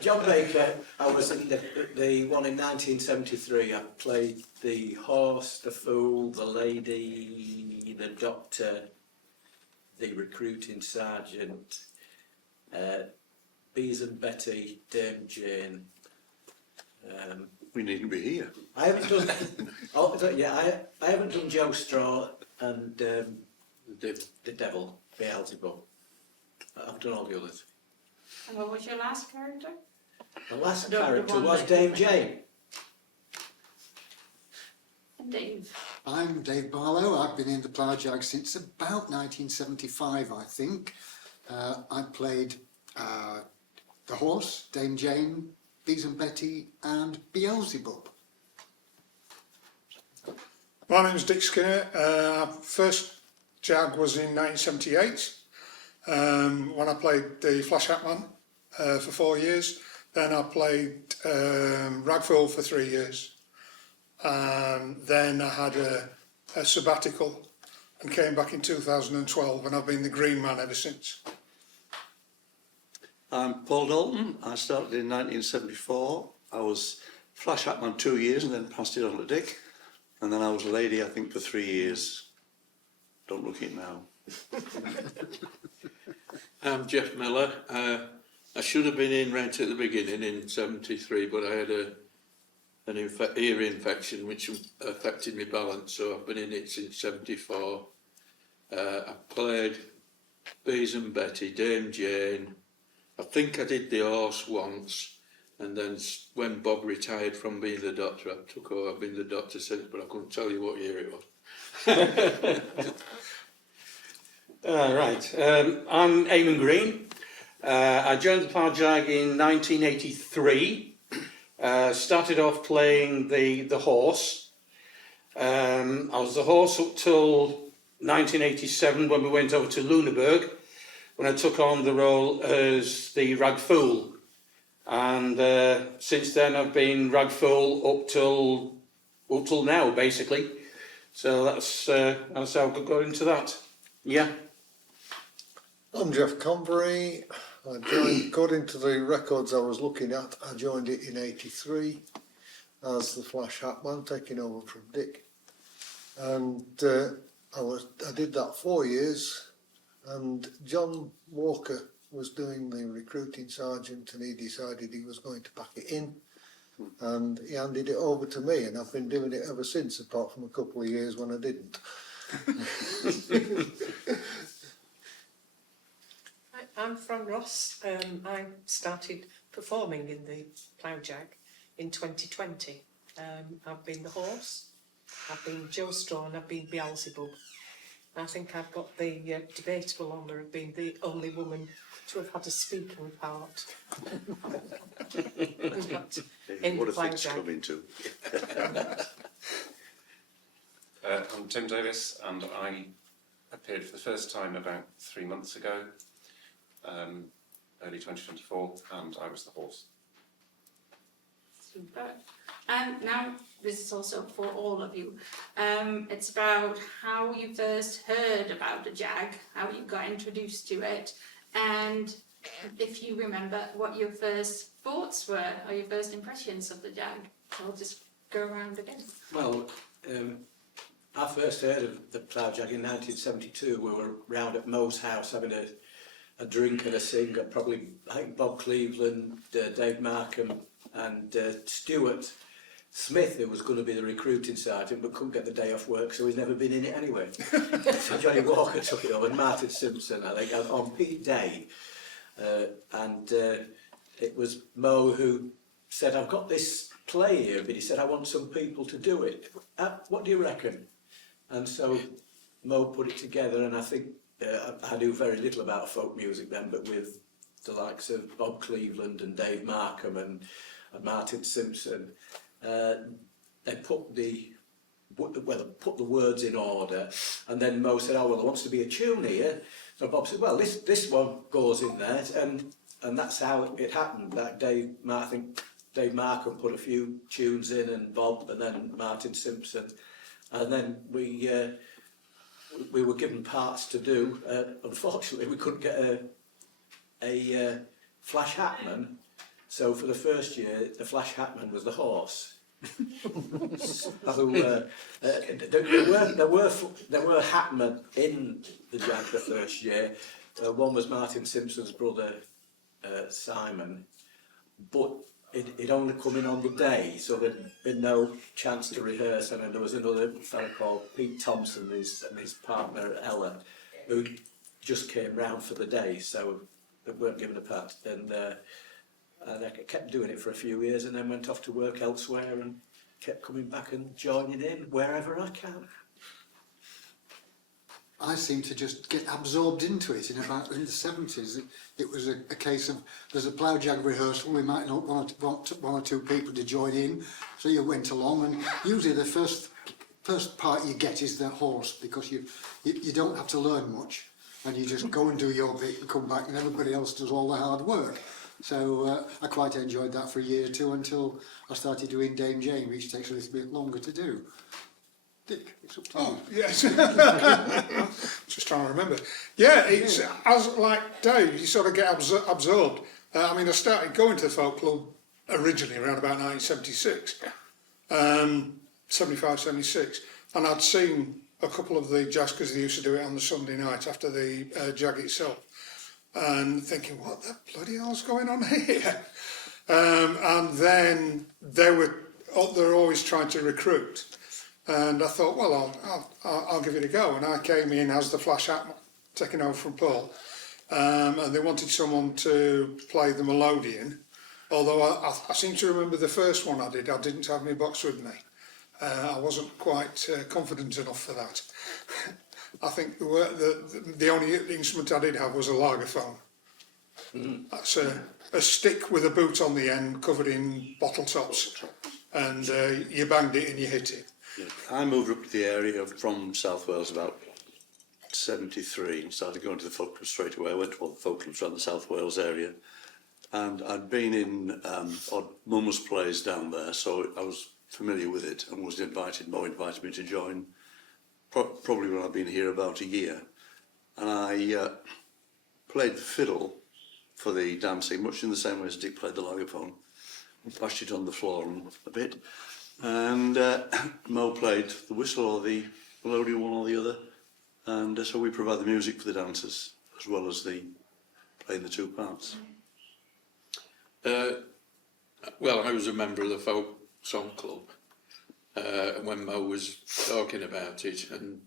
John Baker, I was in the one in 1973. I played the horse, the fool, the lady, the doctor, the recruiting sergeant, Bees and Betty, Dame Jane. We needn't be here. I haven't done. I haven't done Joe Straw and the Devil, Beelzebub. I've done all the others. And what was your last character? The last The character one was that- Dame Jane. And Dave. I'm Dave Barlow. I've been in the Plough Jag since about 1975, I think. I played the horse, Dame Jane, Bees and Betty, and Beelzebub. My name's Dick Skinner. First Jag was in 1978 when I played the Flash Hatman for 4 years. Then I played Ragfool for 3 years. And then I had a sabbatical and came back in 2012, and I've been the Green Man ever since. I'm Paul Dalton. I started in 1974. I was Flash Hatman 2 years and then passed it on to Dick. And then I was a lady, I think, for 3 years. Don't look it now. I'm Jeff Miller. I should have been in right at the beginning in 73, but I had an ear infection which affected my balance, so I've been in it since 74. I played Bees and Betty, Dame Jane. I think I did the horse once, and then when Bob retired from being the doctor, I took over. I've been the doctor since, but I couldn't tell you what year it was. Right, I'm Eamon Green. I joined the Plough Jag in 1983. Started off playing the horse. I was the horse up till 1987 when we went over to Lüneburg, when I took on the role as the rag fool. And since then I've been rag fool up till now, basically. So that's how I got into that. Yeah. I'm Jeff Convery. I joined, according to the records I was looking at, I joined it in '83 as the Flash Hatman, taking over from Dick. And I did that 4 years, and John Walker was doing the recruiting sergeant, and he decided he was going to pack it in, and he handed it over to me, and I've been doing it ever since, apart from a couple of years when I didn't. I'm Fran Ross. I started performing in the Plough Jag in 2020. I've been the horse, I've been Joe Straw, and I've been Beelzebub. I think I've got the debatable honour of being the only woman to have had a speaking part. In What the a Plough thing to Jag. come into. I'm Tim Davis, and I appeared for the first time about 3 months ago, early 2024, and I was the horse. Super. Now, this is also for all of you. It's about how you first heard about the Jag, how you got introduced to it, and if you remember what your first thoughts were, or your first impressions of the Jag. So I'll just go around again. Well, I first heard of the Plough Jag in 1972. We were round at Mo's house having a drink and a sing. Probably, I think Bob Cleveland, Dave Markham, and Stuart Smith, who was going to be the recruiting sergeant but couldn't get the day off work, so he's never been in it anyway. So Johnny Walker took it over, and Martin Simpson, I think, on Pete Day. And it was Mo who said, I've got this play here, but he said, I want some people to do it. What do you reckon? And so Mo put it together, and I think I knew very little about folk music then, but with the likes of Bob Cleveland and Dave Markham and Martin Simpson, they put the words in order, and then Mo said, oh well, there wants to be a tune here. So Bob said, well, this one goes in there, and that's how it happened. That Dave Markham put a few tunes in, and Bob, and then Martin Simpson, and then we were given parts to do. Unfortunately, we couldn't get a Flash Hatman. So for the first year, the Flash Hatman was the horse. So, there were Hatmen in the Jag the first year. One was Martin Simpson's brother, Simon, but it only come in on the day, so there'd been no chance to rehearse. And then there was another fellow called Pete Thompson and his partner Ella, who just came round for the day, so they weren't given a part. And I kept doing it for a few years, and then went off to work elsewhere, and kept coming back and joining in wherever I can. I seem to just get absorbed into it in the 70s. It was a case of, there's a Plough Jag rehearsal, we might not want one or two people to join in, so you went along, and usually the first part you get is the horse, because you don't have to learn much, and you just go and do your bit and come back, and everybody else does all the hard work. So I quite enjoyed that for a year or two, until I started doing Dame Jane, which takes a little bit longer to do. Dick, it's up to you. Oh, yes. Just trying to remember. Yeah, it's as like Dave, you sort of get absorbed. I mean, I started going to the folk club originally around about 1976, 75, 76, and I'd seen a couple of the jazz, because they used to do it on the Sunday night after the Jag itself, and thinking, what the bloody hell's going on here? And then they're always trying to recruit. And I thought, well, I'll give it a go. And I came in as the Flash Hatman, taking over from Paul. And they wanted someone to play the melodeon. Although I seem to remember the first one I didn't have my box with me. I wasn't quite confident enough for that. I think the only instrument I did have was a lagerphone. That's a stick with a boot on the end, covered in bottle tops. And you banged it and you hit it. Yeah. I moved up to the area from South Wales about 73 and started going to the folk club straight away. I went to all the folk clubs around the South Wales area, and I'd been in odd mummers plays down there, so I was familiar with it and was invited. Mo invited me to join, probably when I'd been here about a year, and I played the fiddle for the dancing, much in the same way as Dick played the lagerphone. Bashed it on the floor a bit. And Mo played the whistle or the melody, one or the other, and so we provide the music for the dancers as well as playing the two parts. Well, I was a member of the folk song club when Mo was talking about it, and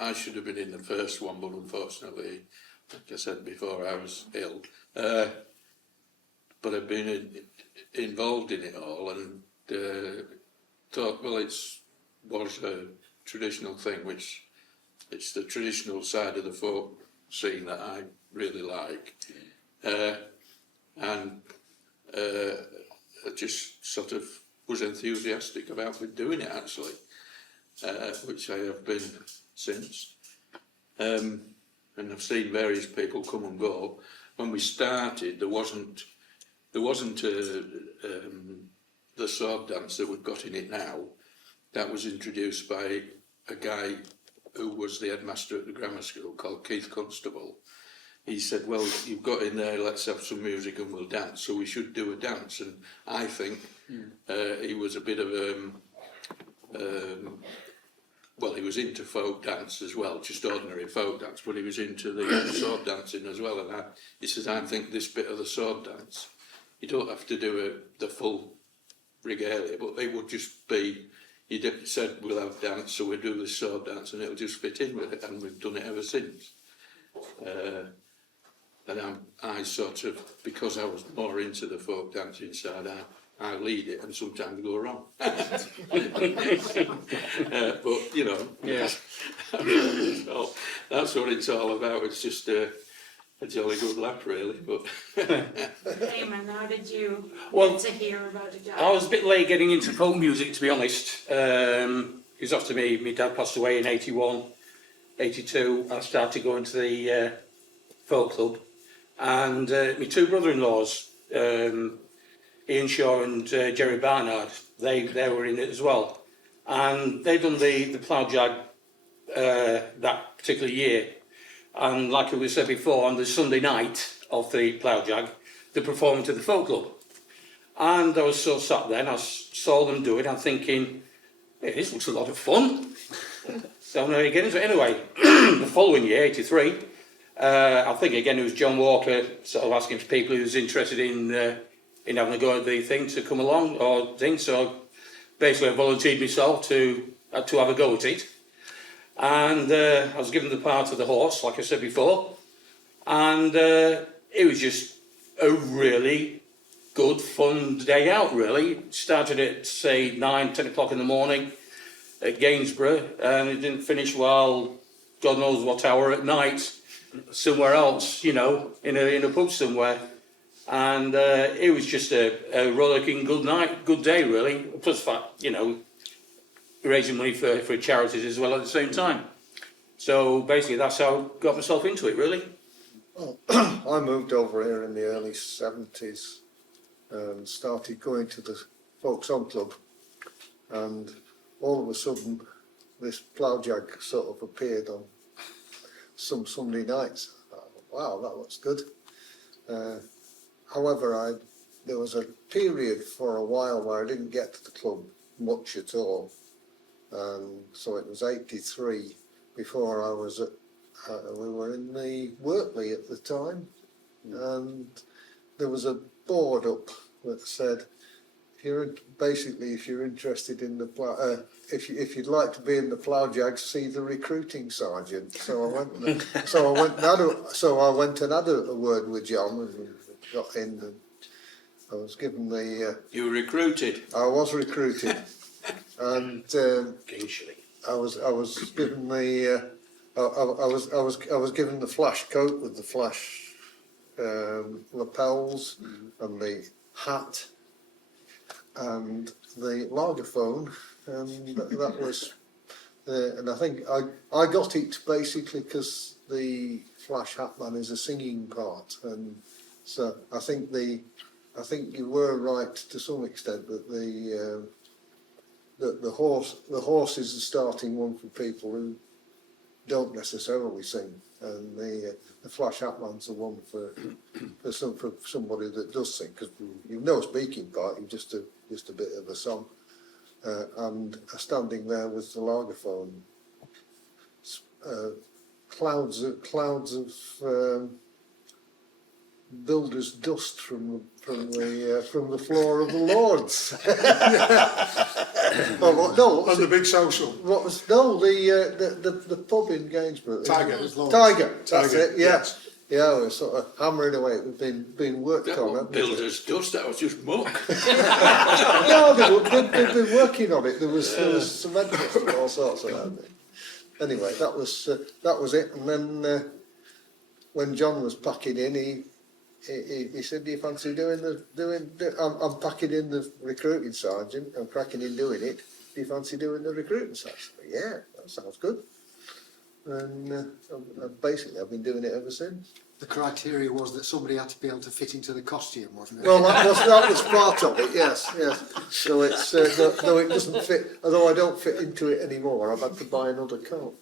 I should have been in the first one, but unfortunately, like I said before, I was ill. But I've been involved in it all, and thought, well, was a traditional thing, which it's the traditional side of the folk scene that I really like, and I just sort of was enthusiastic about doing it actually, which I have been since, and I've seen various people come and go. When we started, there wasn't the sword dance that we've got in it now. That was introduced by a guy who was the headmaster at the grammar school called Keith Constable. He said, well, you've got in there, let's have some music and we'll dance, so we should do a dance. And I think he was a bit of well, he was into folk dance as well, just ordinary folk dance, but he was into the sword dancing as well. And he says, I think this bit of the sword dance, you don't have to do the full regalia, but it would just be, you said we'll have dance, so we'll do the sword dance, and it'll just fit in with it, and we've done it ever since. And I sort of, because I was more into the folk dancing side, I lead it and sometimes go wrong. But, you know, yeah. So that's what it's all about. It's just a jolly good laugh, really. But Eamon, how did you Well, get to hear about it? I was a bit late getting into folk music, to be honest. Because after my dad passed away in 81, 82, I started going to the folk club. And my two brother-in-laws, Ian Shaw and Jerry Barnard, they were in it as well. And they done the Plough Jag that particular year. And like we said before, on the Sunday night of the Plough Jag, the performance of the folk club. And I was so sat there and I saw them do it. I'm thinking, hey, this looks a lot of fun. So I'm going to get into it. Anyway, the following year, 83, I think again it was John Walker sort of asking people who was interested in having a go at the thing to come along or thing. So basically I volunteered myself to have a go at it. And I was given the part of the horse, like I said before. And it was just a really good, fun day out, really. Started at, say, 9, 10 o'clock in the morning at Gainsborough, and it didn't finish while God knows what hour at night, somewhere else, you know, in a pub somewhere. And it was just a rollicking good night, good day, really. Plus, fact, you know, raising money for charities as well at the same time. So basically, that's how I got myself into it, really. Well, I moved over here in the early 70s and started going to the folk song club, and all of a sudden this Plough Jag sort of appeared on some Sunday nights. I thought, wow, that looks good. However, there was a period for a while where I didn't get to the club much at all, and so it was 83 before I was at we were in the Workley at the time, and there was a board up that said, if you're interested in the if you'd like to be in the Plough Jag, see the recruiting sergeant. So I went and had a word with John and got in. And I was given the. You were recruited. I was recruited, and Occasionally. I was given the. I was given the flash coat with the flash lapels and the hat and the lagerphone, and that was. And I think I got it basically because the flash hat man is a singing part, and so I think you were right to some extent that the horse is the starting one for people who don't necessarily sing, and the flash hat man's the one for somebody that does sing, because you've no speaking part, you've just a bit of a song, and standing there with the lagerphone, clouds of builder's dust from the floor of the Lords. No, And the big social. what was the pub in Gainsborough? Tiger. Tiger. That's Tiger, it. Yeah. yes. Yeah, we're sort of hammering away. We've been worked That on. was haven't we? builder's dust, that was just muck. No, they've been working on it. There was cement dust and all sorts of that. Anyway, that was it. And then when John was packing in, he said, "Do you fancy I'm packing in the recruiting sergeant. I'm cracking in doing it. Do you fancy doing the recruiting sergeant?" Yeah, that sounds good. And basically, I've been doing it ever since. The criteria was that somebody had to be able to fit into the costume, wasn't it? Well, that was part of it. Yes. So it's no, it doesn't fit. Although I don't fit into it anymore, I've had to buy another coat.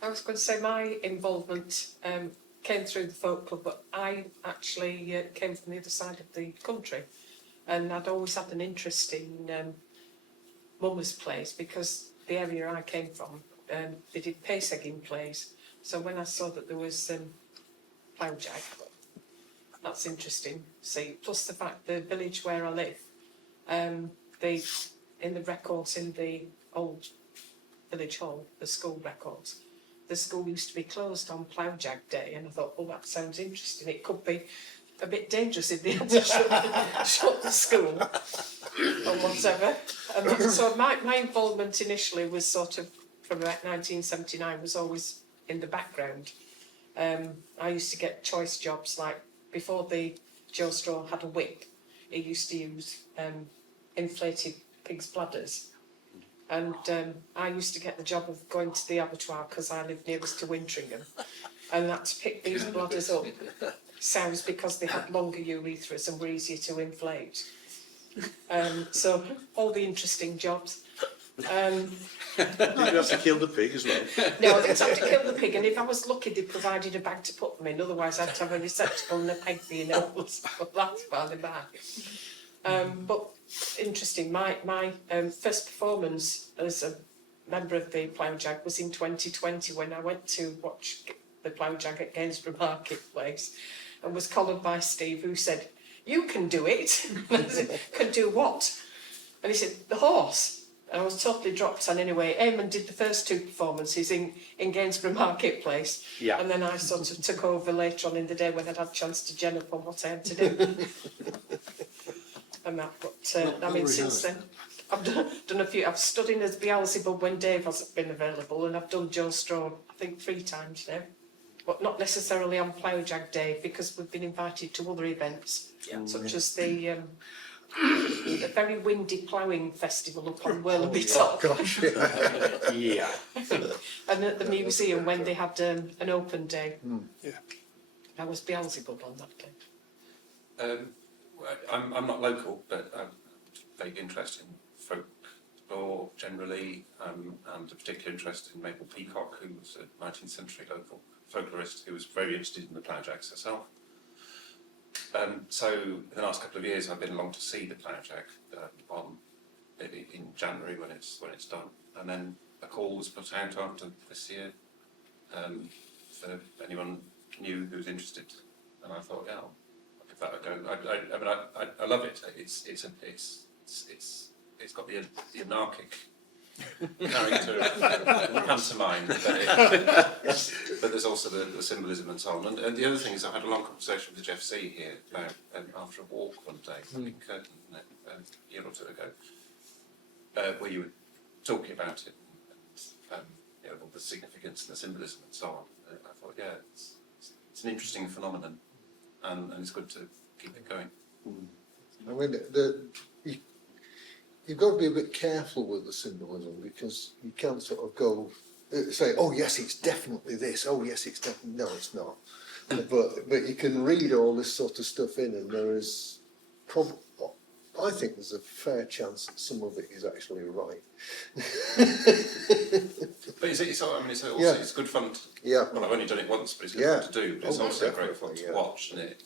I was going to say my involvement came through the folk club, but I actually came from the other side of the country, and I'd always had an interest in mummers' plays, because the area I came from, they did pace-egging plays. So when I saw that there was Plough Jag, that's interesting. See, plus the fact the village where I live, they in the records in the old village hall, the school records, the school used to be closed on Plough Jag Day, and I thought, oh, that sounds interesting. It could be a bit dangerous if they had to shut the school or whatever. And so my involvement initially was sort of from about 1979, was always in the background. I used to get choice jobs, like before the Joe Straw had a whip, he used to use inflated pig's bladders. And I used to get the job of going to the abattoir because I lived nearest to Wintringham, and I had to pick these bladders up, sows, because they had longer urethras and were easier to inflate. So all the interesting jobs. Did you have to kill the pig as well? No, I didn't have to kill the pig, and if I was lucky, they provided a bag to put them in. Otherwise, I'd have a receptacle and a peg for your nose. But that's by the by. But interesting. My first performance as a member of the Plough Jag was in 2020 when I went to watch the Plough Jag at Gainsborough Marketplace, and was collared by Steve, who said, "You can do it." And I said, "Can do what?" And he said, "The horse." And I was totally dropped. And anyway, Eamon did the first two performances in Gainsborough Marketplace. Yeah. And then I sort of took over later on in the day when I'd had a chance to gen up on what I had to do. And that, but I mean, since then, I've done a few. I've stood in as Beelzebub when Dave hasn't been available, and I've done Joe Strawn, I think 3 times now. But not necessarily on Plough Jag Day, because we've been invited to other events, such as the very windy ploughing festival up on Worlby Top. Gosh, yeah. Yeah. And at the museum when they had an open day. Yeah. I was Beelzebub on that day. I'm not local, but I'm very interested in folklore generally, and a particular interest in Mabel Peacock, who was a 19th century local folklorist who was very interested in the Plough Jags herself. So in the last couple of years, I've been along to see the Plough Jag in January when it's done, and then a call was put out after this year for anyone new who's interested, and I thought, yeah, I'll give that a go. I love it. It's got the anarchic character that comes to mind, but there's also the symbolism and so on. And the other thing is, I had a long conversation with Jeff C here about, after a walk one day, I think a year or two ago, where you were talking about it, and all the significance and the symbolism and so on. I thought, yeah, it's an interesting phenomenon, and it's good to keep it going. I mean, you've got to be a bit careful with the symbolism, because you can't sort of go say, "Oh yes, it's definitely this. Oh yes, it's definitely..." No, it's not. But you can read all this sort of stuff in, and there is probably, I think there's a fair chance that some of it is actually right. But also, Yeah. it's good fun. Yeah. Well, I've only done it once, but it's good Yeah. fun to do. But it's Oh, also great fun definitely, to yeah. watch, and it.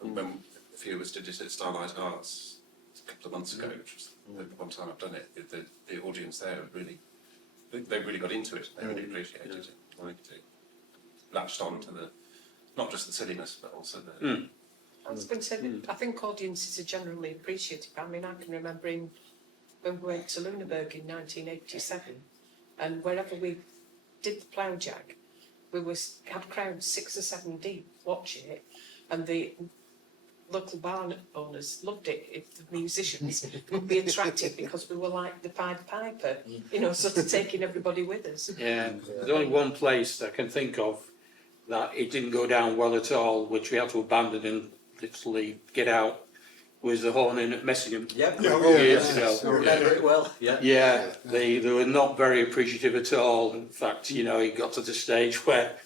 When a few of us did it at Starlight Arts a couple of months ago, which was the one time I've done it, the audience there they really got into it. They really appreciated it. Liked it. Latched on to not just the silliness, but also the. I was going to say, I think audiences are generally appreciative. I mean, I can remember when we went to Lunenburg in 1987, and wherever we did the Plough Jag, we had crowds 6 or 7 deep watching it, and the local barn owners loved it. If the musicians would be attracted because we were like the Pied Piper, sort of taking everybody with us. Yeah, there's only one place I can think of that it didn't go down well at all, which we had to abandon and literally get out, was the horn in at Messingham. Yep. Years ago. I remember it well. Yeah. Yeah, they were not very appreciative at all. In fact, it got to the stage where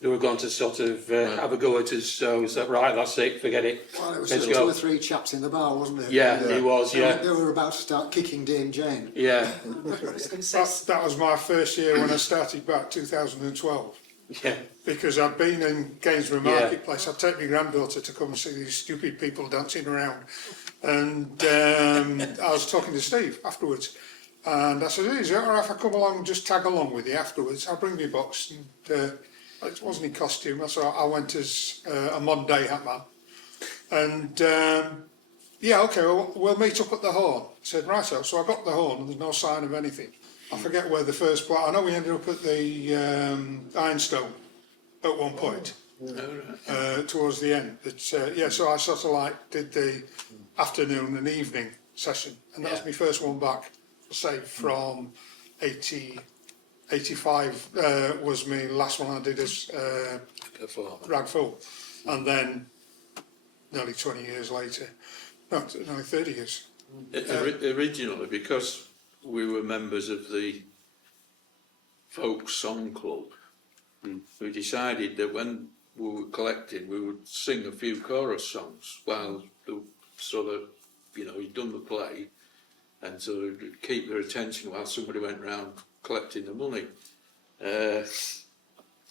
they were going to sort of have a go at us. So it's like, right, that's it, forget it. Well, it was Let's two go. or three chaps in the bar, wasn't it? Yeah, it was, yeah. They were about to start kicking Dame Jane. Yeah, I was going to say, That was my first year when I started back 2012. yeah, Because I'd been in Gainsborough Yeah. Marketplace. I'd take my granddaughter to come and see these stupid people dancing around. And I was talking to Steve afterwards. And I said, "Is it all right if I come along and just tag along with you afterwards? I'll bring my box." And it wasn't in costume, so I went as a modern day hat man. And yeah, okay, we'll meet up at the Horn. I said, right, so I got the Horn and there's no sign of anything. I forget where the first part, I know we ended up at the Ironstone at one point, towards the end. But yeah, so I sort of did the afternoon and evening session, and that was my first one back, say from 85 was my last one I did as Rag Full, and then nearly 20 years later, no, nearly 30 years. Originally, because we were members of the folk song club, we decided that when we were collecting, we would sing a few chorus songs while the sort of, we'd done the play, and so to keep their attention while somebody went round collecting the money.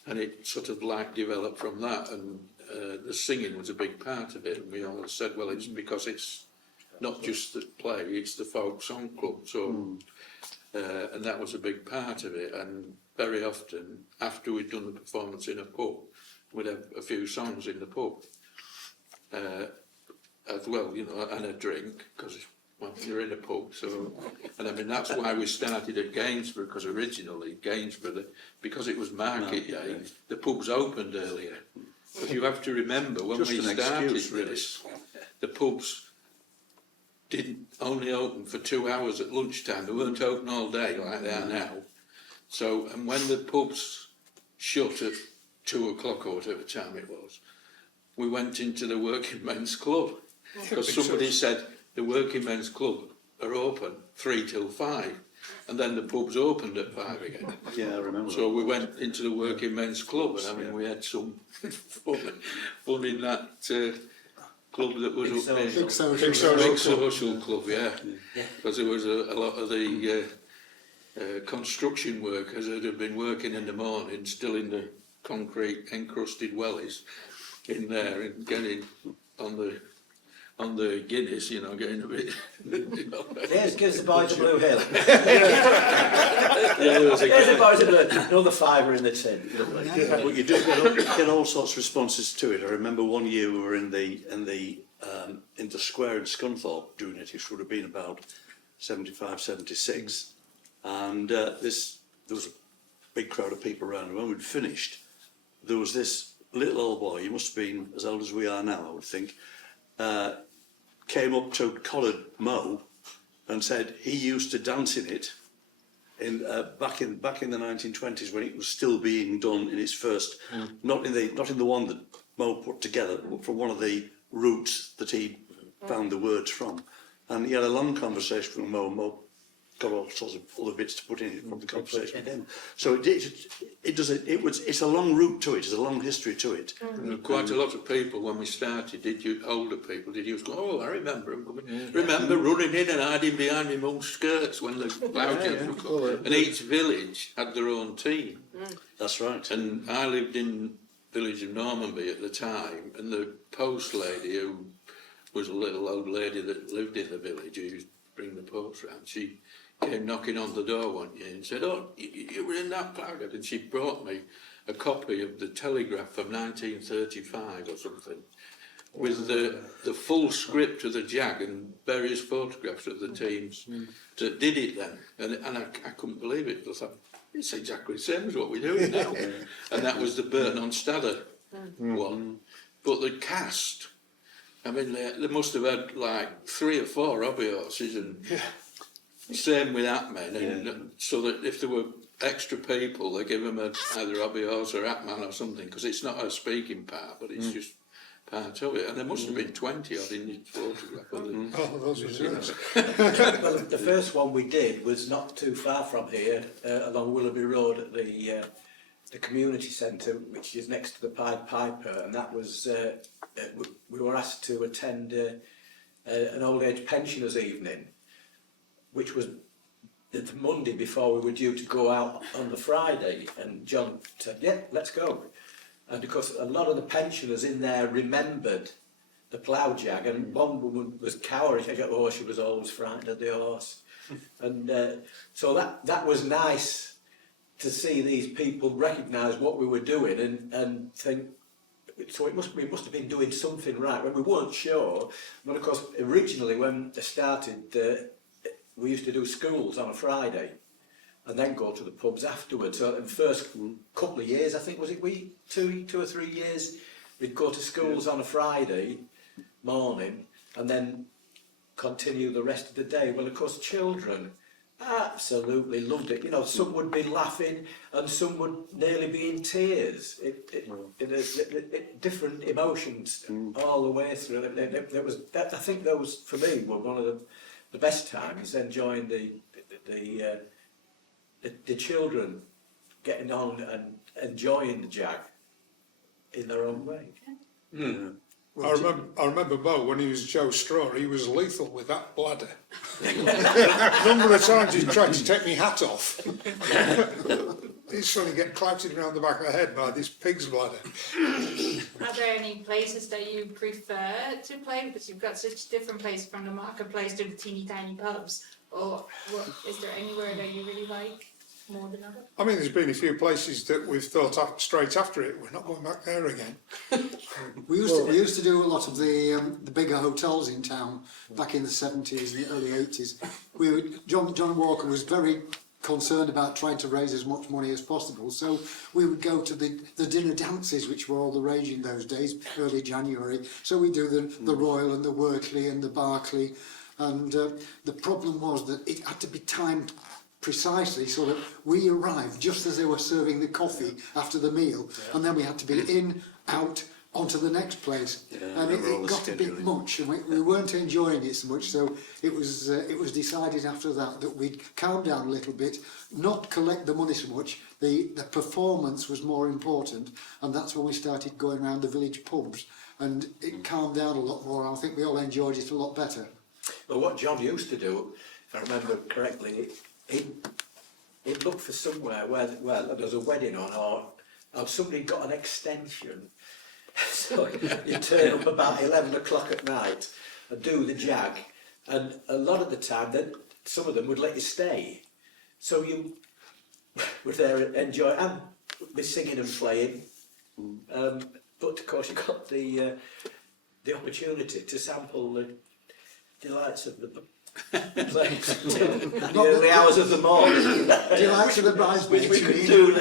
And it sort of like developed from that, and the singing was a big part of it. And we always said, well, it's because it's not just the play, it's the folk song club. So, and that was a big part of it. And very often, after we'd done the performance in a pub, we'd have a few songs in the pub as well, you know, and a drink, because well, you're in a pub. So, and I mean, that's why we started at Gainsborough, because originally Gainsborough, because it was market day, the pubs opened earlier. But you have to remember, when Just we an started excuse, really. this, the pubs didn't only open for 2 hours at lunchtime. They weren't open all day like they are now. So, and when the pubs shut at 2 o'clock or whatever time it was, we went into the working men's club, because somebody said the working men's club are open 3 till 5, and then the pubs opened at 5 again. Yeah, I remember. So we went into the working men's club, and I mean, we had some fun in that club that was Big up there. Big social. Big social club, yeah. Because there was a lot of the construction workers that had been working in the morning, still in the concrete encrusted wellies in there, and getting on the Guinness, you know, getting a bit. Here's the boys of Blue Hill. Yeah, there was a Here's the guy. boys of Blue Hill. Another fiver in the tin. But you do get all sorts of responses to it. I remember one year we were in the square in Scunthorpe doing it. It would have been about 75, 76, and there was a big crowd of people around. And when we'd finished, there was this little old boy. He must have been as old as we are now, I would think. Came up to collared Mo and said he used to dance in it back in the 1920s, when it was still being done in its first, not in the one that Mo put together, but from one of the routes that he found the words from. And he had a long conversation with Mo. Mo got all sorts of other bits to put in it from the conversation with him. So it's a long route to it. It's a long history to it. Quite a lot of people, when we started, older people did use go, oh, I remember him coming. Remember running in and hiding behind my mum's skirts when the Plough Jag would come. And each village had their own team. That's right. And I lived in the village of Normanby at the time, and the post lady, who was a little old lady that lived in the village, who used to bring the post round, she came knocking on the door one year and said, oh, you were in that Plough Jag, and she brought me a copy of the Telegraph from 1935 or something, with the full script of the Jag and various photographs of the teams that did it then. And I couldn't believe it. I thought, it's exactly the same as what we're doing now. And that was the Burton-on-Stadder one. But the cast, I mean, they must have had like 3 or 4 hobby horses, and same with Atmen, and so that if there were extra people, they give them either hobby horse or Atman or something, because it's not a speaking part, but it's just part of it. And there must have been 20 odd in the photograph. Oh, those were yours. Well, the first one we did was not too far from here, along Willoughby Road at the community centre, which is next to the Pied Piper, and that was we were asked to attend an old age pensioners evening, which was the Monday before we were due to go out on the Friday, and John said, yeah, let's go. And because a lot of the pensioners in there remembered the Plough Jag, and one woman was cowering, she was always frightened of the horse. And so that was nice to see these people recognise what we were doing and think, so we must have been doing something right when we weren't sure. But of course, originally when they started, we used to do schools on a Friday and then go to the pubs afterwards. So in the first couple of years, I think, was it 2 or 3 years, we'd go to schools on a Friday morning and then continue the rest of the day. Well, of course, children absolutely loved it. You know, some would be laughing and some would nearly be in tears. Different emotions all the way through. I think those, for me, were one of the best times, enjoying the children getting on and enjoying the Jag in their own way. I remember Mo, when he was Joe Straw, he was lethal with that bladder. A number of times he tried to take me hat off. He's trying to get clouted around the back of the head by this pig's bladder. Are there any places that you prefer to play? Because you've got such different places, from the marketplace to the teeny tiny pubs. Or is there anywhere that you really like more than others? I mean, there's been a few places that we've thought straight after it, we're not going back there again. We used to do a lot of the bigger hotels in town back in the 70s and the early 80s. John Walker was very concerned about trying to raise as much money as possible, so we would go to the dinner dances, which were all the rage in those days, early January. So we do the Royal and the Workley and the Berkeley, and the problem was that it had to be timed precisely so that we arrived just as they were serving the coffee after the meal, and then we had to be in, out, onto the next place, and it got a bit much, and we weren't enjoying it so much. So it was decided after that we'd calm down a little bit, not collect the money so much. The performance was more important, and that's when we started going around the village pubs, and it calmed down a lot more. And I think we all enjoyed it a lot better. Well, what John used to do, if I remember correctly, he'd look for somewhere where there was a wedding on, or somebody got an extension. So you turn up about 11 o'clock at night and do the jag, and a lot of the time then some of them would let you stay, so you were there enjoy and be singing and playing, but of course you got the opportunity to sample the delights of the place, the early hours of the morning. Delights of the bridesmaids. Which we could do.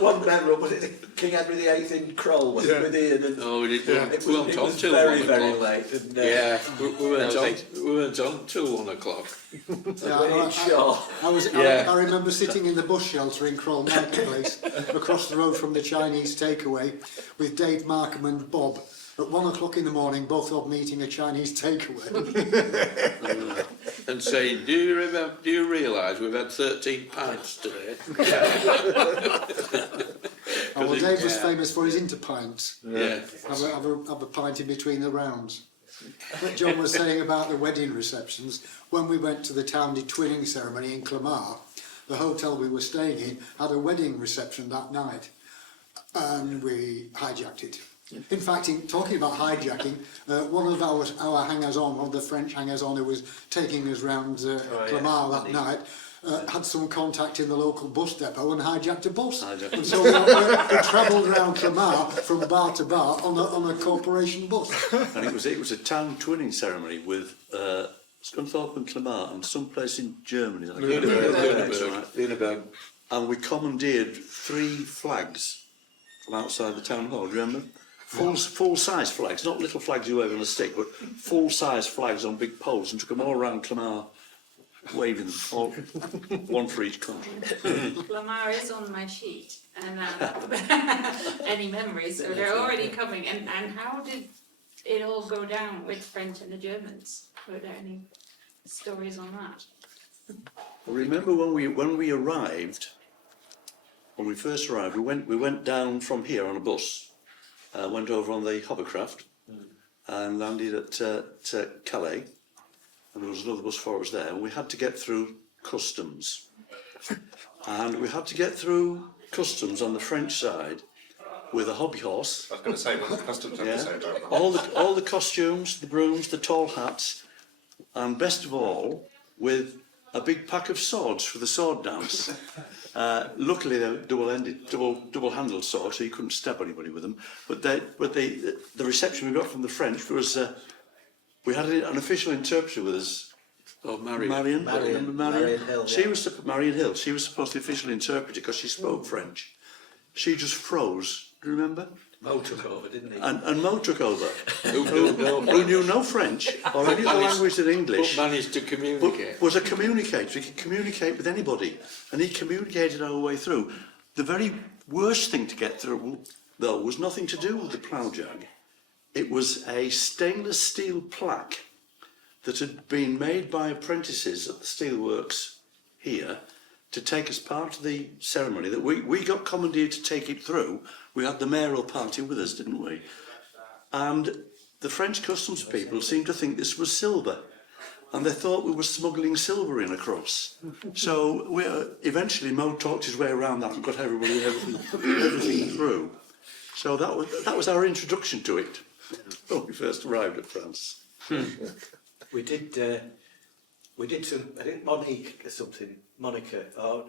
One member, was it King Henry VIII in Kroll? Was it with Ian? And No, we didn't. it We was, weren't it on was till very, 1 very o'clock. late. And, Yeah, we weren't on till 1 o'clock. I remember sitting in the bus shelter in Kroll Marketplace, across the road from the Chinese takeaway, with Dave Markham and Bob. At 1 o'clock in the morning, both of them eating a Chinese takeaway. And saying, do you realise we've had 13 pints today? Oh, well, Dave was famous for his interpints. Yeah. Have a pint in between the rounds. What John was saying about the wedding receptions, when we went to the townley twinning ceremony in Clamar, the hotel we were staying in had a wedding reception that night, and we hijacked it. In fact, talking about hijacking, one of our hangers-on, one of the French hangers-on who was taking us round Clamar that night, had some contact in the local bus depot and hijacked a bus. And so we travelled around Clamar from bar to bar on a corporation bus. And it was a town twinning ceremony with Scunthorpe and Clamar and someplace in Germany. Lüneburg. And we commandeered 3 flags from outside the town hall, do you remember? Full-size flags, not little flags you wave on a stick, but full-size flags on big poles, and took them all around Clamar, waving them, all, one for each country. Clamar is on my sheet, and any memories, so they're already coming. And how did it all go down with French and the Germans? Were there any stories on that? Remember when we arrived, when we first arrived, we went down from here on a bus, went over on the hovercraft, and landed at Calais, and there was another bus for us there, and we had to get through customs. And we had to get through customs on the French side with a hobby horse. I was going to say, well, the customs have to say about All the costumes, the brooms, the tall hats, and best of all, with a big pack of swords for the sword dance. Luckily, they're double-handled swords, so you couldn't stab anybody with them. But the reception we got from the French was we had an official interpreter with us. Oh, Marion. Remember Marion? Hill, She was Marion Hill. She was supposed to be the official interpreter because she spoke French. She just froze. Do you remember? Mo took over, didn't he? And Mo took over. Who Knew no French or any other language than English. But managed to communicate. But was a communicator. He could communicate with anybody, and he communicated our way through. The very worst thing to get through, though, was nothing to do with the Plough Jag. It was a stainless steel plaque that had been made by apprentices at the steelworks here to take as part of the ceremony. That we got commandeered to take it through. We had the mayoral party with us, didn't we? And the French customs people seemed to think this was silver, and they thought we were smuggling silver in across. So eventually Mo talked his way around that and got everything through. So that was our introduction to it when we first arrived at France. We did some, I think Monica, or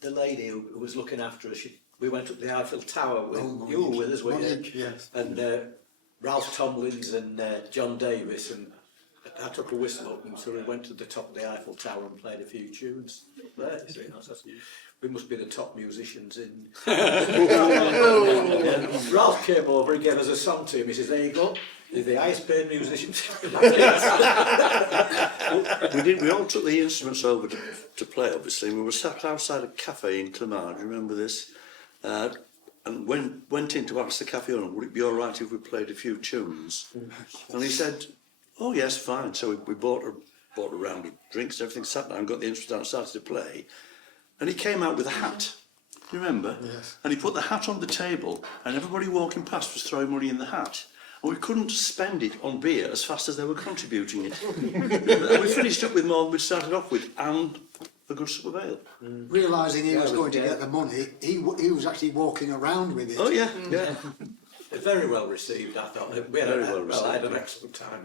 the lady who was looking after us, we went up the Eiffel Tower with, you were with us, weren't you? Monique, yes. And Ralph Tomlins and John Davis, and I took a whistle up, and so we went to the top of the Eiffel Tower and played a few tunes there. You see, we must be the top musicians in. Ralph came over, he gave us a song to him. He says, "There you go, you're the highest paid musicians." We all took the instruments over to play, obviously. We were sat outside a cafe in Clamart, do you remember this? And went in to ask the cafe owner, would it be all right if we played a few tunes? And he said, oh yes, fine. So we bought a round of drinks and everything, sat down, got the instruments out and started to play. And he came out with a hat, you remember? Yes. And he put the hat on the table, and everybody walking past was throwing money in the hat. And we couldn't spend it on beer as fast as they were contributing it. And we finished up with more than we started off with, and a good sup of ale. Realising he was going to get the money, he was actually walking around with it. Oh yeah, yeah. Very well received, I thought. We had I had an yeah. excellent time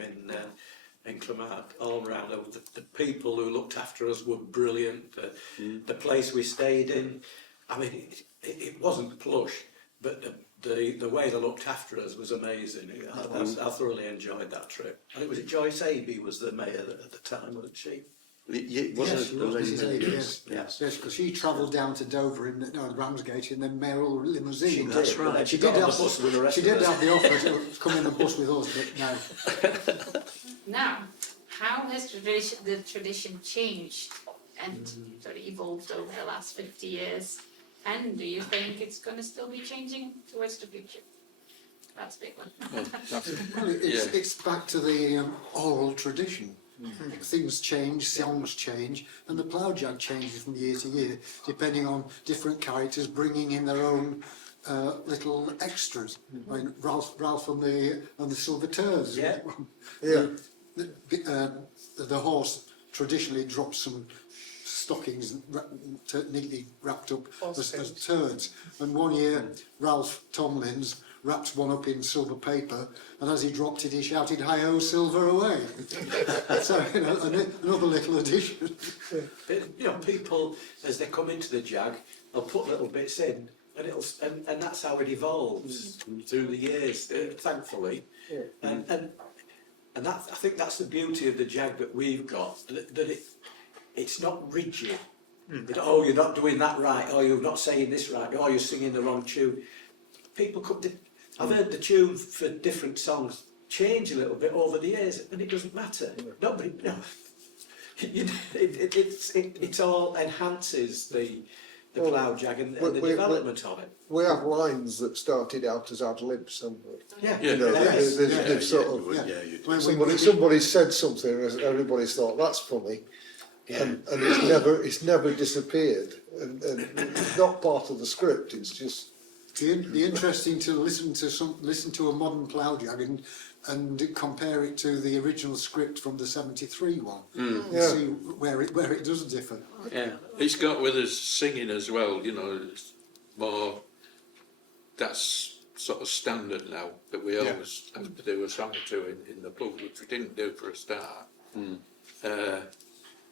in Clamart, all round. The people who looked after us were brilliant. The place we stayed in, I mean, it wasn't plush, but the way they looked after us was amazing. I thoroughly enjoyed that trip. And it was Joyce Aby was the mayor at the time, wasn't she? Yes, yes, because she travelled down to Dover in Ramsgate in the mayoral limousine. That's right. She did have the offer to come in the bus with us, but no. Now, how has the tradition changed and sort of evolved over the last 50 years? And do you think it's going to still be changing towards the future? That's a big one. Well, it's back to the oral tradition. Things change, songs change, and the Plough Jag changes from year to year, depending on different characters bringing in their own little extras. I mean, Ralph and the Silver Turds. Yeah. The horse traditionally drops some stockings neatly wrapped up as turds. And one year, Ralph Tomlins wrapped one up in silver paper, and as he dropped it, he shouted, "Hi-ho, silver away!" So, another little addition. People, as they come into the Jag, they'll put little bits in, and that's how it evolves through the years, thankfully. And that, I think that's the beauty of the Jag that we've got, that it's not rigid. Oh, you're not doing that right, or you're not saying this right, or you're singing the wrong tune. People come. I've heard the tune for different songs change a little bit over the years, and it doesn't matter. Nobody, it all enhances the Plough Jag and the development of it. We have lines that started out as ad-libs, haven't we? Somebody said something, everybody thought that's funny, and it's never disappeared, and it's not part of the script. It's just. It'd be interesting to listen to a modern Plough Jag and compare it to the original script from the 73 one, and see where it does differ. Yeah, it's got with us singing as well. It's more. That's sort of standard now that we always have to do a song or two in the pub, which we didn't do for a start.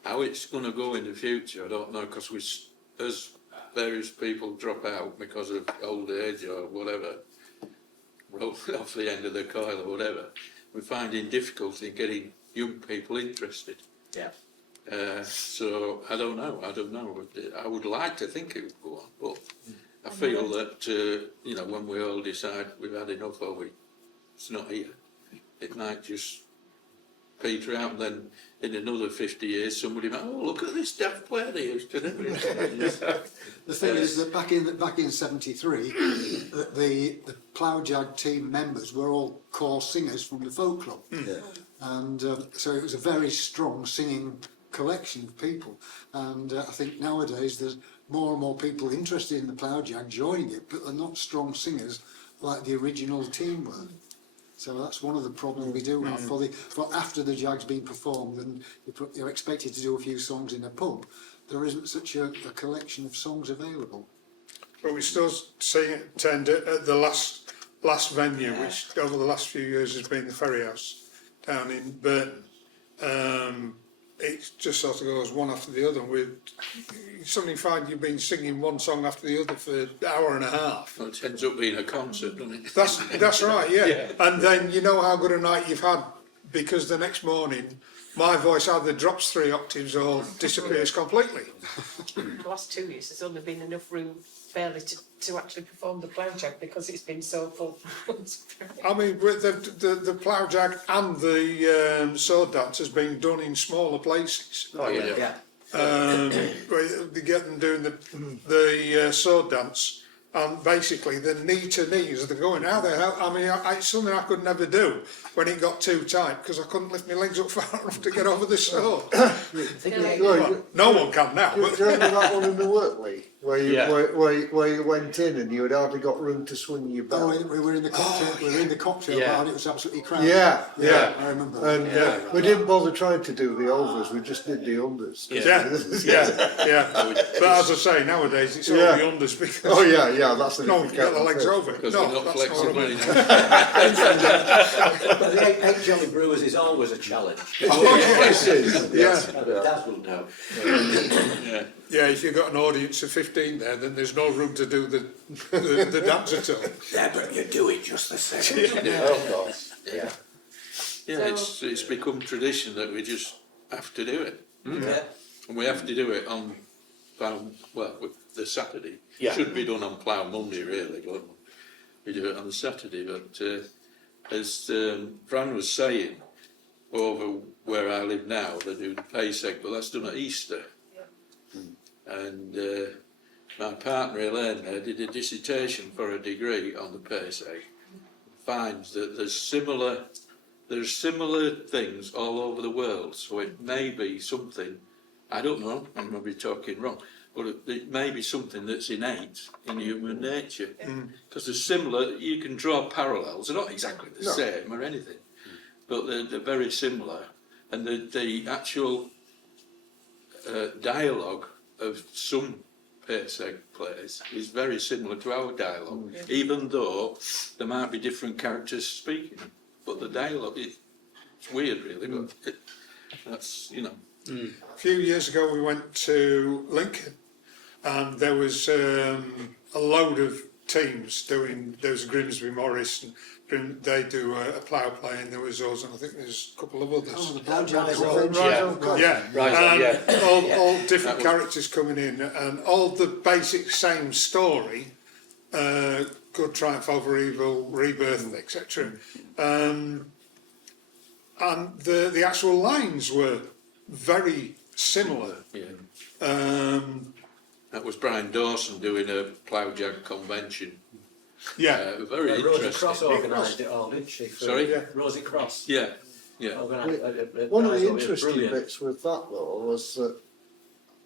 How it's going to go in the future, I don't know, because as various people drop out because of old age or whatever, roll off the end of the coil or whatever, we're finding difficulty in getting young people interested. Yeah. So I don't know. I would like to think it would go on, but I feel that when we all decide we've had enough of it, it's not here. It might just peter out, and then in another 50 years somebody might, oh, look at this daft player they used to do. The thing is that back in 73, the Plough Jag team members were all core singers from the folk club, and so it was a very strong singing collection of people. And I think nowadays there's more and more people interested in the Plough Jag joining it, but they're not strong singers like the original team were. So that's one of the problems we do have for after the jag's been performed and you're expected to do a few songs in a pub. There isn't such a collection of songs available. But we still tend at the last venue, which over the last few years has been the Ferry House down in Burton. It just sort of goes one after the other. You suddenly find you've been singing one song after the other for an hour and a half. Well, it ends up being a concert, doesn't it? That's right, yeah. And then you know how good a night you've had because the next morning my voice either drops 3 octaves or disappears completely. The last 2 years there's only been enough room barely to actually perform the Plough Jag because it's been so full. I mean, with the Plough Jag and the sword dance has been done in smaller places. Oh, yeah. Yeah. They get them doing the sword dance, and basically the knee to knees. They're going, how the hell? I mean, it's something I could never do when it got too tight because I couldn't lift my legs up far enough to get over the sword. Well, no one can now. Do you remember that one in the work league where you Yeah. where you went in and you had hardly got room to swing your Oh, belt? we were in the cocktail. We were in the cocktail Yeah. bar. And it was absolutely crowded. Yeah. I remember. And we didn't bother trying to do the overs. We just did the unders. Yeah. But as I say, nowadays it's all Yeah. the unders because Oh yeah, that's the no one can get the legs over. Because No, we're not that's flexible not enough. But the eight Jolly Brewers is always a challenge. Oh, yes, it is. Yes. Dad will know. Yeah. Yeah, if you've got an audience of 15 there, then there's no room to do the dance at all. Yeah, but you do it just the same. Yeah. Yeah, it's become tradition that we just have to do it. Yeah. And we have to do it on the Saturday. Yeah. Should be done on Plough Monday really, but we do it on the Saturday. But as Fran was saying, over where I live now, they do the pace egg, but that's done at Easter. And my partner Elaine there did a dissertation for a degree on the pace egg. Finds that there's similar things all over the world, so it may be something, I don't know, I might be talking wrong, but it may be something that's innate in human nature. Because they're similar, you can draw parallels, they're not exactly the same or anything, but they're very similar. And the actual dialogue of some pace egg plays is very similar to our dialogue, even though there might be different characters speaking. But the dialogue, it's weird really, but that's, you know. A few years ago we went to Lincoln and there was a load of teams doing, there was Grimsby Morris and they do a plough play and there was us and I think there's a couple of others. Oh, the Plough Jag as Right. well. Yeah, Right, and all different That was- characters coming in and all the basic same story, good triumph over evil, rebirth, etc. And the actual lines were very similar. Yeah. That was Brian Dawson doing a Plough Jag convention. Very Rosie interesting. Cross organised it all, didn't she? Sorry? Yeah. Rosie Cross. Yeah. One of the interesting bits with that though was that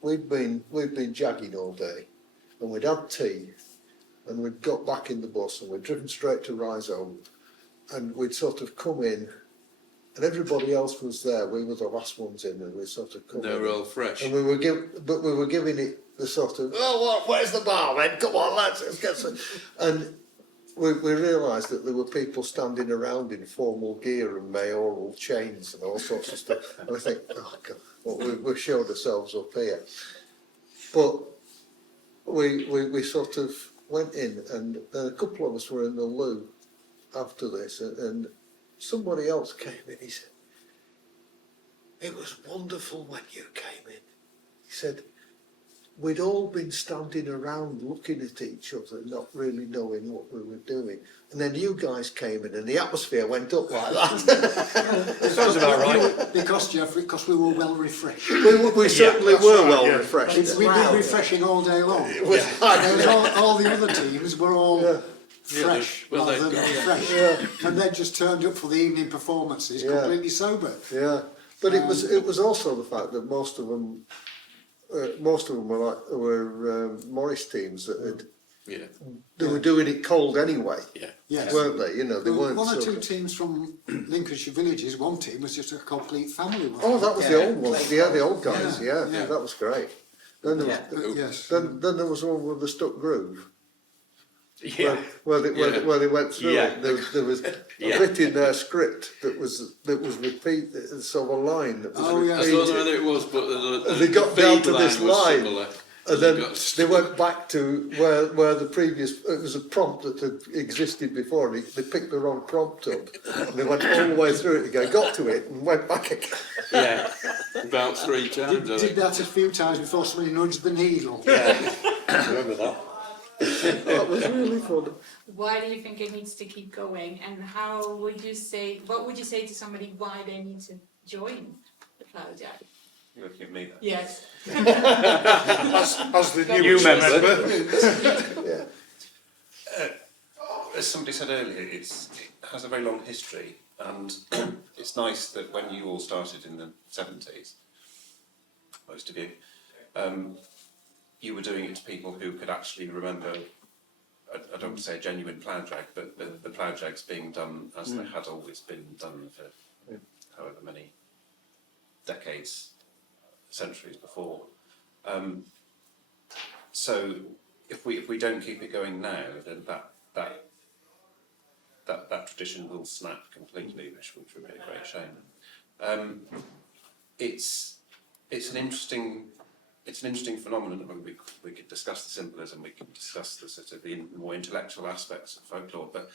we'd been jagging all day, and we'd had tea, and we'd got back in the bus, and we'd driven straight to Riseholme, and we'd sort of come in, and everybody else was there. We were the last ones in, and we sort of come They in. were all fresh. And we were giving it the sort of, where's the bar, man? Come on, let's get some. And we realised that there were people standing around in formal gear and mayoral chains and all sorts of stuff. And we think, oh God, well, we showed ourselves up here. But we sort of went in, and a couple of us were in the loo after this, and somebody else came in. He said, "It was wonderful when you came in." He said, "We'd all been standing around looking at each other, not really knowing what we were doing. And then you guys came in and the atmosphere went up like that." Sounds about right. Because, Geoffrey, because we were well refreshed. We certainly that's were right, well yeah. refreshed. We've been refreshing all day long. It was Whereas all the other teams were all fresh well, rather they- than refreshed. And then just turned up for the evening performances completely sober. Yeah, but it was also the fact that most of them were Morris teams that Yeah. They were doing it cold anyway, Yes. weren't they? You know, they There were weren't. one or sort two of- teams from Lincolnshire villages. One team was just a complete family. wasn't Oh, it? that was the old one. Yeah, the old guys. Yeah, Yeah, yeah. that was great. Then there was, Yes. then there was one with the stuck groove. Yeah. Where they went through Yeah. it. There was a Yeah. bit in their script that was repeat, sort of a line that was Oh, yeah. I don't know repeated. whether it was, but And they got down feed to this was line. similar. And then got- they went back to where the previous, it was a prompt that had existed before, and they picked the wrong prompt up, and they went all the way through it again, got to it, and went back again. Yeah. About 3 times, I Did think. that a few times before somebody nudged the needle. Yeah. Remember that? That was really fun. Why do you think it needs to keep going, and how would you say, what would you say to somebody why they need to join the Plough Jag? You're looking at me there. Yes. As the New newest member. Yeah. As somebody said earlier, it has a very long history, and it's nice that when you all started in the 70s, most of you, you were doing it to people who could actually remember, I don't want to say a genuine plough jag, but the plough jags being done as they had always been done for however many decades, centuries before. So if we don't keep it going now, then that tradition will snap completely, which would be a great shame. It's an interesting phenomenon. I mean, we could discuss the symbolism, we could discuss the sort of the more intellectual aspects of folklore, but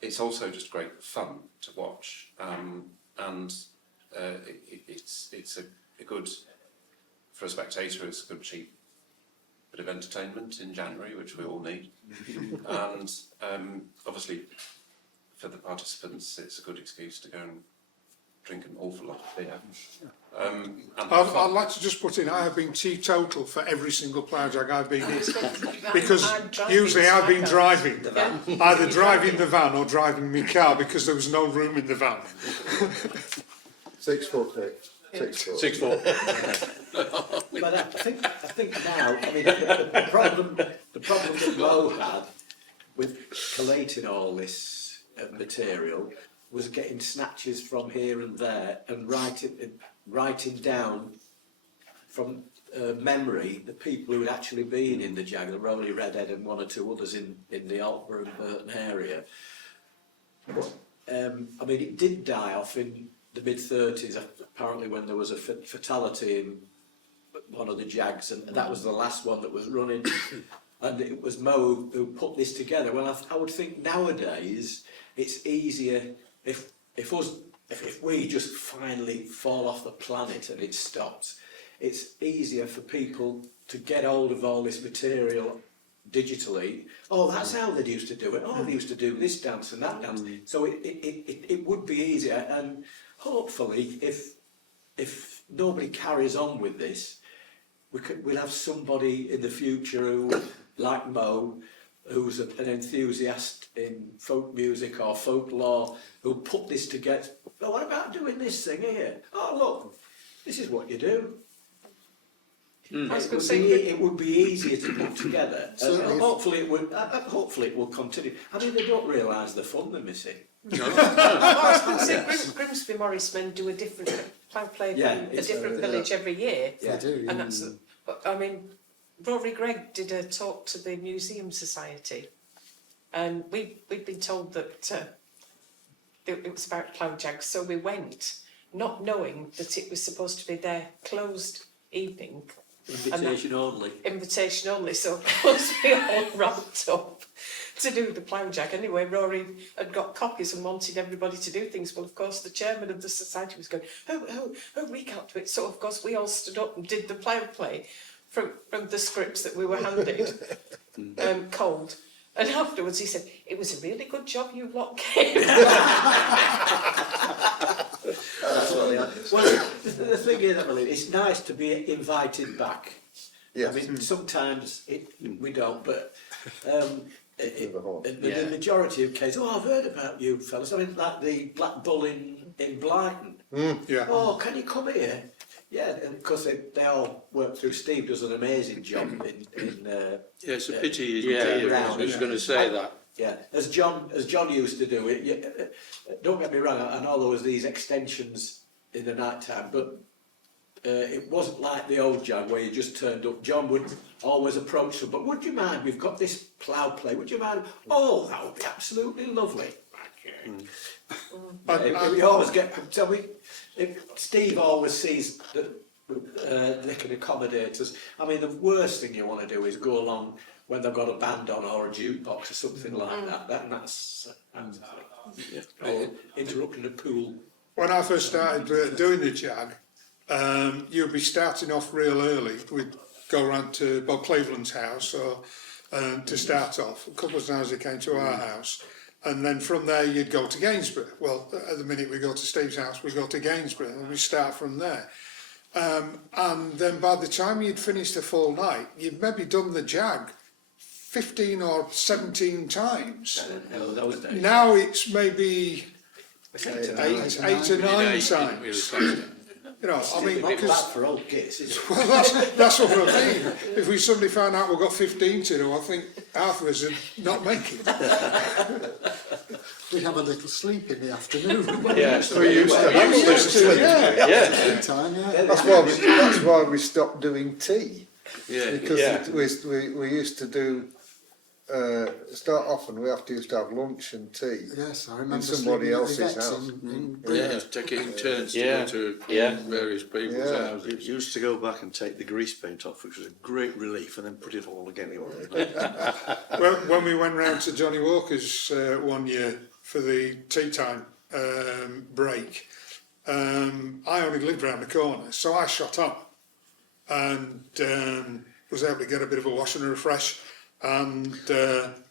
it's also just great fun to watch, and it's a good, for a spectator, it's a good cheap bit of entertainment in January, which we all need, and obviously for the participants, it's a good excuse to go and drink an awful lot of beer. And have fun. I'd like to just put in, I have been teetotal for every single plough jag I've been in. Because I'm driving usually I've been cycle. driving, Yeah. either driving the van or driving my car because there was no room in the van. 6 foot, Nick. 6 foot. 6 foot. But I think now, I mean, the problem that Mo had with collating all this material was getting snatches from here and there and writing down from memory the people who had actually been in the Jag. There were only Redhead and one or two others in the Altborough and Burton area. But, I mean, it did die off in the mid-30s, apparently, when there was a fatality in one of the Jags, and that was the last one that was running. And it was Mo who put this together. Well, I would think nowadays it's easier if we just finally fall off the planet and it stops. It's easier for people to get hold of all this material digitally. Oh, that's how they used to do it. Oh, they used to do this dance and that dance. So it would be easier, and hopefully if nobody carries on with this, we'll have somebody in the future who, like Mo, who's an enthusiast in folk music or folklore, who'll put this together. Well, what about doing this thing here? Oh, look, this is what you do. I was going to It would be easier to put together. Certainly. Hopefully it will continue. I mean, they don't realise the fun they're missing. I was going to say, Grimsby Morris men do a different plough play Yeah, from a it's, different village every year, Yeah. They do, yeah. and that's. But I mean, Rory Gregg did a talk to the Museum Society, and we'd been told that it was about plough jags, so we went, not knowing that it was supposed to be their closed evening. Invitation only. Invitation only, so of course we all ramped up to do the plough jag. Anyway, Rory had got copies and wanted everybody to do things. Well, of course, the chairman of the society was going, oh, we can't do it. So, of course, we all stood up and did the plough play from the scripts that we were handed, cold. And afterwards he said, it was a really good job you lot came. Well, the thing is, Emily, it's nice to be invited back. Yes. I mean, sometimes we don't, but in Yeah. the majority of cases, oh, I've heard about you fellas. I mean, like the Black Bull in Blighton. Yeah. Oh, can you come here? Yeah, and of course they all work through. Steve does an amazing job in Yeah, it's a pity he's Yeah, not here. I was going to say that. yeah, as John used to do it. Don't get me wrong, I know there was these extensions in the night time, but it wasn't like the old Jag where you just turned up. John would always approach them, but would you mind, we've got this plough play, would you mind? Oh, that would be absolutely lovely. We always get, so Steve always sees that they can accommodate us. I mean, the worst thing you want to do is go along when they've got a band on or a jukebox or something like that. That's or interrupting a pool. When I first started doing the Jag, you'd be starting off real early. We'd go round to Bob Cleveland's house or to start off. A couple of times they came to our house. And then from there you'd go to Gainsborough. Well, at the minute we go to Steve's house, we go to Gainsborough and we start from there. And then by the time you'd finished the full night, you'd maybe done the Jag 15 or 17 times. Those days. Now it's maybe eight or nine Really times. close. You know, I mean, Not bad because for old kids, is it? well, that's what I mean. If we suddenly found out we've got 15 to do, I think half of us would not make it. We'd have a little sleep in the afternoon. Yes, We used to have a little sleep. yeah. Time, yeah. That's why we stopped doing tea. Yeah. Because Yeah. we used to do start off and we used to have lunch and tea. Yes, I remember In somebody sleeping at else's the Vets house. in Yeah, Britain. take it in turns to Yeah. go to Yeah. various people's Yeah. houses. We used to go back and take the grease paint off, which was a great relief, and then put it all again. When we went round to Johnny Walker's one year for the tea time break, I only lived round the corner, so I shot up and was able to get a bit of a wash and a refresh and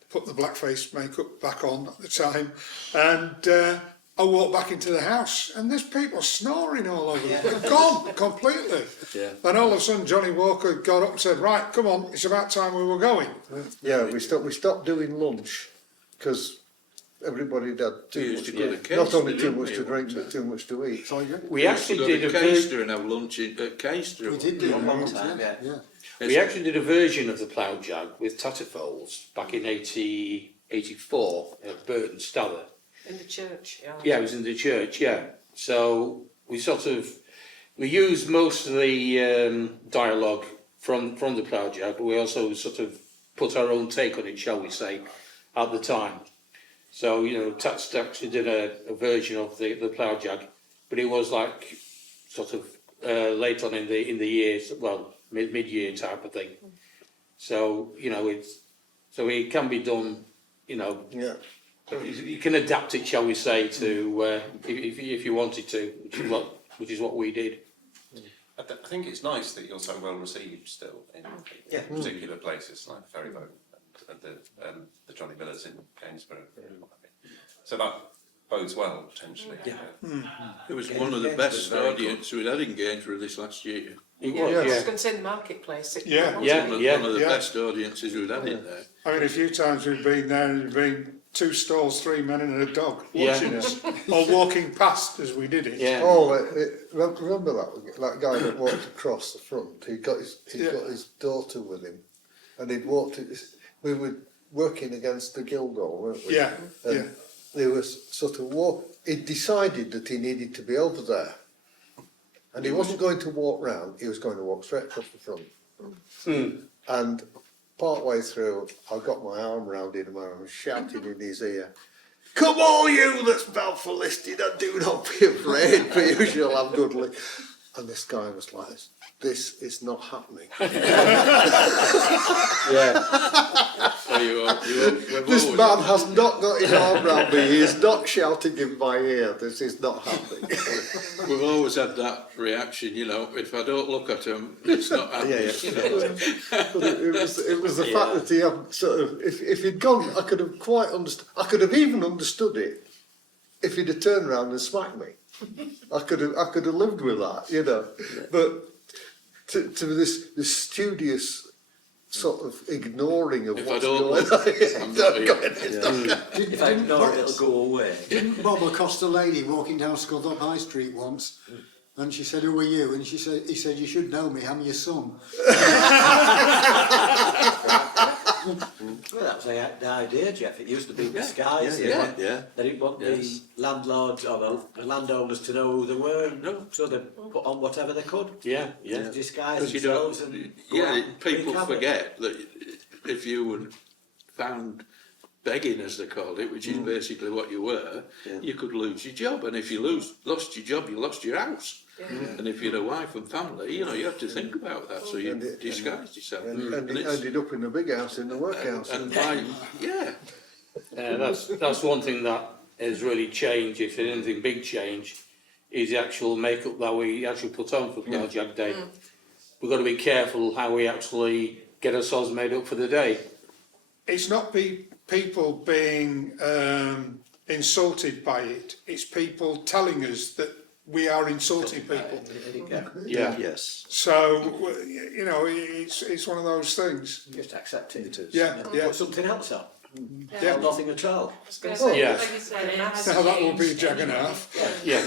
put the blackface makeup back on at the time, and I walked back into the house and there's people snoring all over the place, gone completely. Yeah. And all of a sudden Johnny Walker got up and said, right, come on, it's about time we were going. Yeah, we stopped doing lunch because everybody had We too used much. to go to Not Caister, only too didn't much we, to at drink, one but time? too much to eat. So We actually did a version. Caister and have lunch at Caister. we did do Long, long that, time, yeah. yeah. We actually did a version of the Plough Jag with Tatterfolds back in 84 at Burton Stather. In the church, yeah. Yeah, it was in the church, yeah. So we used most of the dialogue from the Plough Jag, but we also sort of put our own take on it, shall we say, at the time. So, you know, Tats actually did a version of the Plough Jag, but it was like sort of late on in the year, well, mid-year type of thing. So, you know, it can be done, you know, Yeah. you can adapt it, shall we say, to if you wanted to, which is what we did. I think it's nice that you're so well received still in particular places like Ferryboat and the Johnny Millers in Gainsborough. So that bodes well potentially. Yeah. It was one of the best audience we'd had in Gainsborough this last year. It Yeah, was, I was yeah. going to say the marketplace. Yeah. wasn't Yeah. it? One of the Yeah. best audiences we'd had in there. I mean, a few times we've been there and there's been 2 stalls, 3 men and a dog Yeah. watching us, or walking past as we did it. Yeah. Oh, remember that guy that walked across the front? He got his daughter with him, and he'd walked. We were working against the Guildhall, weren't we? Yeah, And yeah. there was sort of he decided that he needed to be over there, and he wasn't going to walk round. He was going to walk straight across the front. And part way through, I got my arm round him and I was shouting in his ear, "Come all you that's Balfour listed, and do not be afraid, for you shall have goodly." And this guy was like, "This is not happening." Yeah. This man has not got his arm round me. He is not shouting in my ear. This is not happening. We've always had that reaction, you know, if I don't look at him, it's not happening. You know. But it was the fact that he had sort of, if he'd gone, I could have quite understood. I could have even understood it if he'd have turned around and smacked me. I could have lived with that, you know. But to this studious sort of ignoring of If I what's don't going look, on. I'm not here. If I ignore it, it'll go away. Didn't Bob accost a lady walking down Scunthorpe High Street once And she said, who are you? And he said, you should know me, I'm your son. Well, that was the idea, Jeff. It used to be disguised. yeah. They didn't want Yes. the landlords or the landowners to know who they were. No. So they put on whatever they could Yeah, to disguise Because themselves. And go yeah, out and people wreak havoc. forget that if you were found begging, as they called it, which is basically what you were, you could lose your job. And if you lost your job, you lost your house. And if you had a wife and family, you know, you have to think about that. So you disguised yourself. And it ended up in the big house, in the workhouse. And by, yeah, that's one thing that has really changed, if there's anything big change, is the actual makeup that we actually put on for Plough Jag Day. We've got to be careful how we actually get ourselves made up for the day. It's not people being insulted by it, it's people telling us that we are insulting people. Yeah. Yes. So, you know, it's one of those things. Just accept it. It is. Yeah, yeah. Put something else on. Yeah. Or nothing at all. I was going to say, Yeah. like you said, it has Now that will be a changed jag and a anyway. half. Yeah.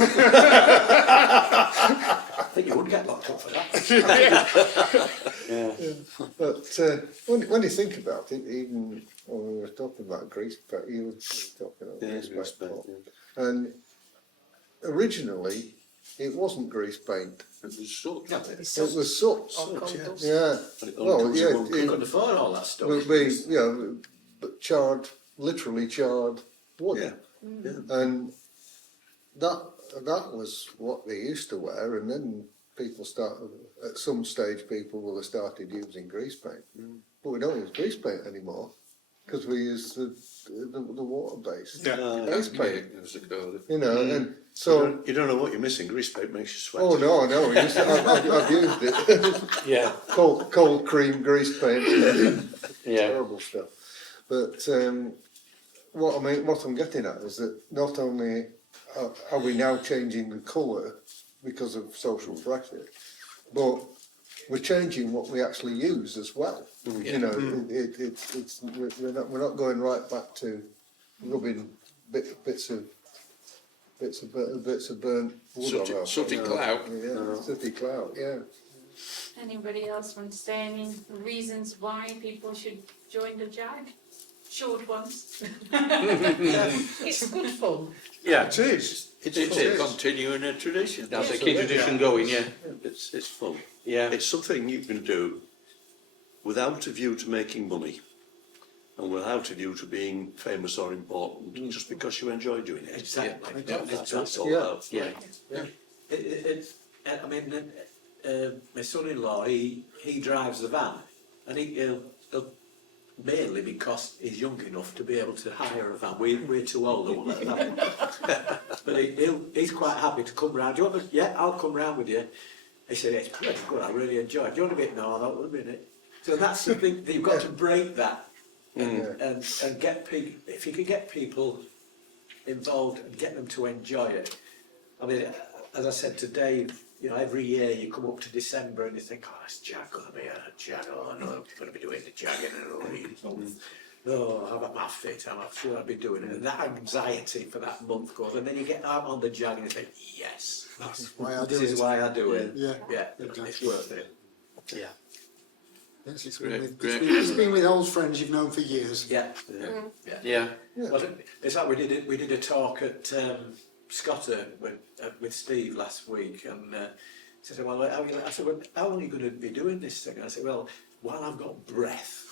I think you would get locked up for that. But when you think about it, even when we were talking about grease paint, you were talking about Yeah, grease grease paint. paint, Paul. And originally, it wasn't grease paint. it was soot. No, It was soot. Or coal dust. Yeah. And it only Well, comes in yeah, one you it couldn't afford all that stuff. would be, you know, but charred, literally charred wood. Yeah. And that was what they used to wear, and then people started, at some stage people will have started using grease paint. But we don't use grease paint anymore, because we use the water-based Yeah. base paint, As they called it. you know, and so, You don't know what you're missing. Grease paint makes you sweat. oh no, I've used it, Yeah. cold cream grease paint, Yeah. terrible stuff. But what I'm getting at is that not only are we now changing the colour because of social pressure, but we're changing what we actually use as well. You know, we're not going right back to rubbing bits of burnt wood on our Sooty clout. Yeah, sooty clout. Yeah. Anybody else want to say any reasons why people should join the JAG? Short ones. It's good fun. Yeah. It is. It's continuing a tradition. That's a key tradition going, yeah. It's fun. Yeah. It's something you can do without a view to making money and without a view to being famous or important, just because you enjoy doing it. Exactly. That's what it's all Yeah. about. Yeah. I mean, my son-in-law, he drives the van, and he'll mainly because he's young enough to be able to hire a van. We're too old to let that. But he's quite happy to come round. Do you want me? Yeah, I'll come round with you. He said, it's pretty good, I really enjoy it. Do you want a bit? No, I don't want a minute. So that's the thing, that you've got to break that and get people, if you can get people involved and get them to enjoy it. I mean, as I said to Dave, you know, every year you come up to December and you think, oh, is Jag going to be a Jag? Oh, no, I'm going to be doing the Jag in a row. Oh, how about my fit? I'm sure I'll be doing it. And that anxiety for that month goes, and then you get out on the Jag and you think, yes, That's why I do this is it. why I do it. Yeah. Yeah, Exactly. it's worth it. Yeah. Yes, it's Great, been great. it's been with old friends you've known for years. Yeah. Yeah. Well, it's like we did a talk at Scotter with Steve last week, and he said, well, I said, well, how long are you going to be doing this thing? I said, well, while I've got breath.